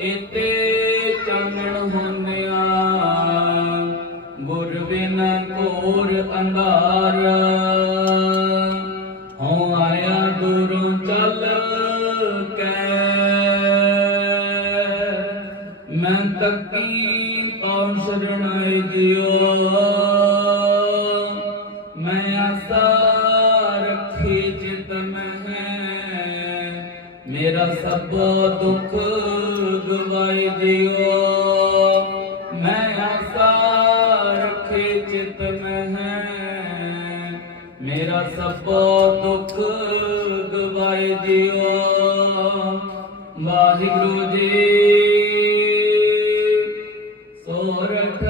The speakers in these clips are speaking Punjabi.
ਇਤੇ ਚਾਨਣ ਹੁੰਨਿਆ ਗੁਰ ਬਿਨ ਘੋਰ ਅੰਧਾਰ। ਹਉ ਆਇਆ ਦੂਰੋਂ ਚੱਲ ਕੈ, ਮੈਂ ਤੱਕੀ ਕੌਣ ਸ਼ਰਣਾਈ ਜਿਉ। ਮੇਰਾ ਸਭ ਦੁੱਖ ਗਵਾਈ ਦਿਓ। ਮੈਂ ਆਸਾ ਰੱਖੀ ਚਿਤ ਮਹਿ। ਮੇਰਾ ਸਭ ਦੁੱਖ ਗਵਾਈ ਦਿਓ। ਵਾਹਿਗੁਰੂ ਜੀ, ਸੋਰਠ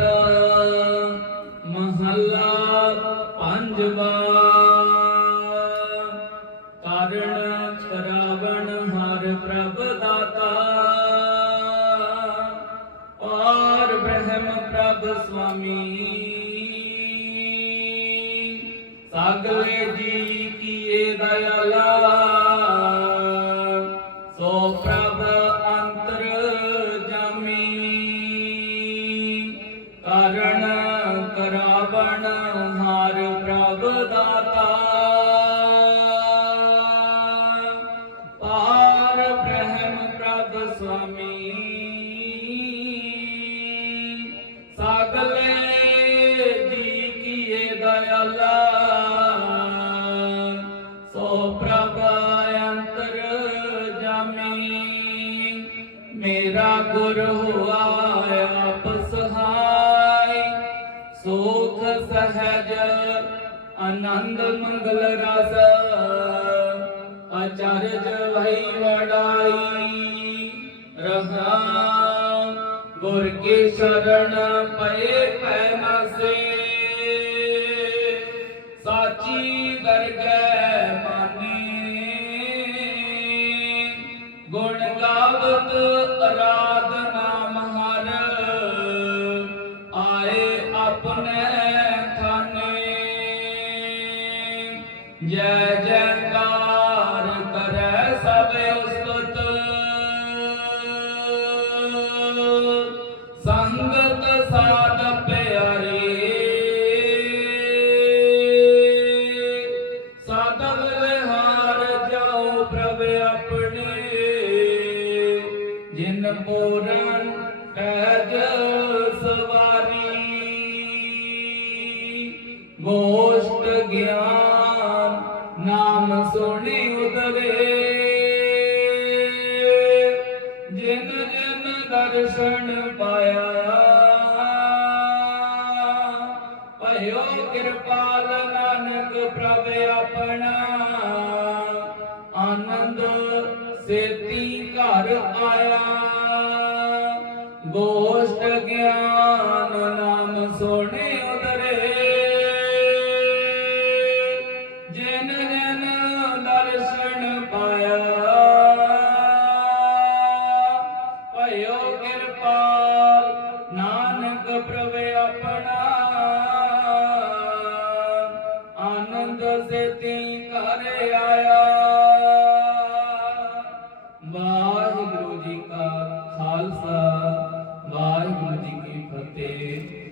ਮਹੱਲਾ ਪੰਜਵਾ। ਕਾਰਣ ਕਰਾਵਣ ਔਰ ਬ੍ਰਹਮ ਪ੍ਰਭ ਸੁਆਮੀ। ਸਾਗਲੇ ਜੀ ਕੀਏ ਦਇਆਲਾ ਸਾਗਲੇ ਜੀ ਕੀਏ ਦਇਆਲਾ ਸੋ ਪ੍ਰਭ ਅੰਤਰ ਜਾਮੀ, ਮੇਰਾ ਗੁਰ ਹੁਆ ਆਪ ਸਹਾਈ। ਸੁਖ ਸਹਜ ਆਨੰਦ ਮੰਗਲ ਰਸ, ਅਚਰਜ ਵਹੀ ਵਡਾਈ। ਰਹਾ ਗੁਰ ਕੀ ਸ਼ਰਨ ਪਏ ਪੈ ਨਾਸੇ ਸਾਚੀ ਦਰਗਹਿ ਮਾਨੇ। ਗੁਣ ਗਾਵਤ ਅਰਾਧਨਾ ਮਹਰ ਆਏ ਆਪਣੇ ਥਾਨੇ। ਜੈ ਜੈ ਜਿਨ ਪੂਰਨ ਸਵਾਰੀ। ਗੋਸ਼ਟ ਗਿਆਨ ਨਾਮ ਸੁਣੀ ਉਦਰੇ। ਜਿਨ ਜਿਨ ਦਰਸ਼ਨ ਪਾਇਆ, ਭਇਓ ਕਿਰਪਾਲ ਨਾਨਕ ਪ੍ਰਭ ਆਪਣਾ। ਆਨੰਦ ਸੇਤੀ ਘਰ ਆਇਆ। ਗੋਸ਼ਟ ਗਿਆਨ ਨਾਮ ਸੋਣੇ ਉਦਰੇ ਜਿਨ ਜਿਨ ਦਰਸ਼ਨ ਪਾਇਆ। ਭਇਓ ਕਿਰਪਾਲ ਨਾਨਕ ਪ੍ਰਭ ਆਪਣਾ। ਆਨੰਦ ਸੇਤੀ ਘਰ ਆਇਆ।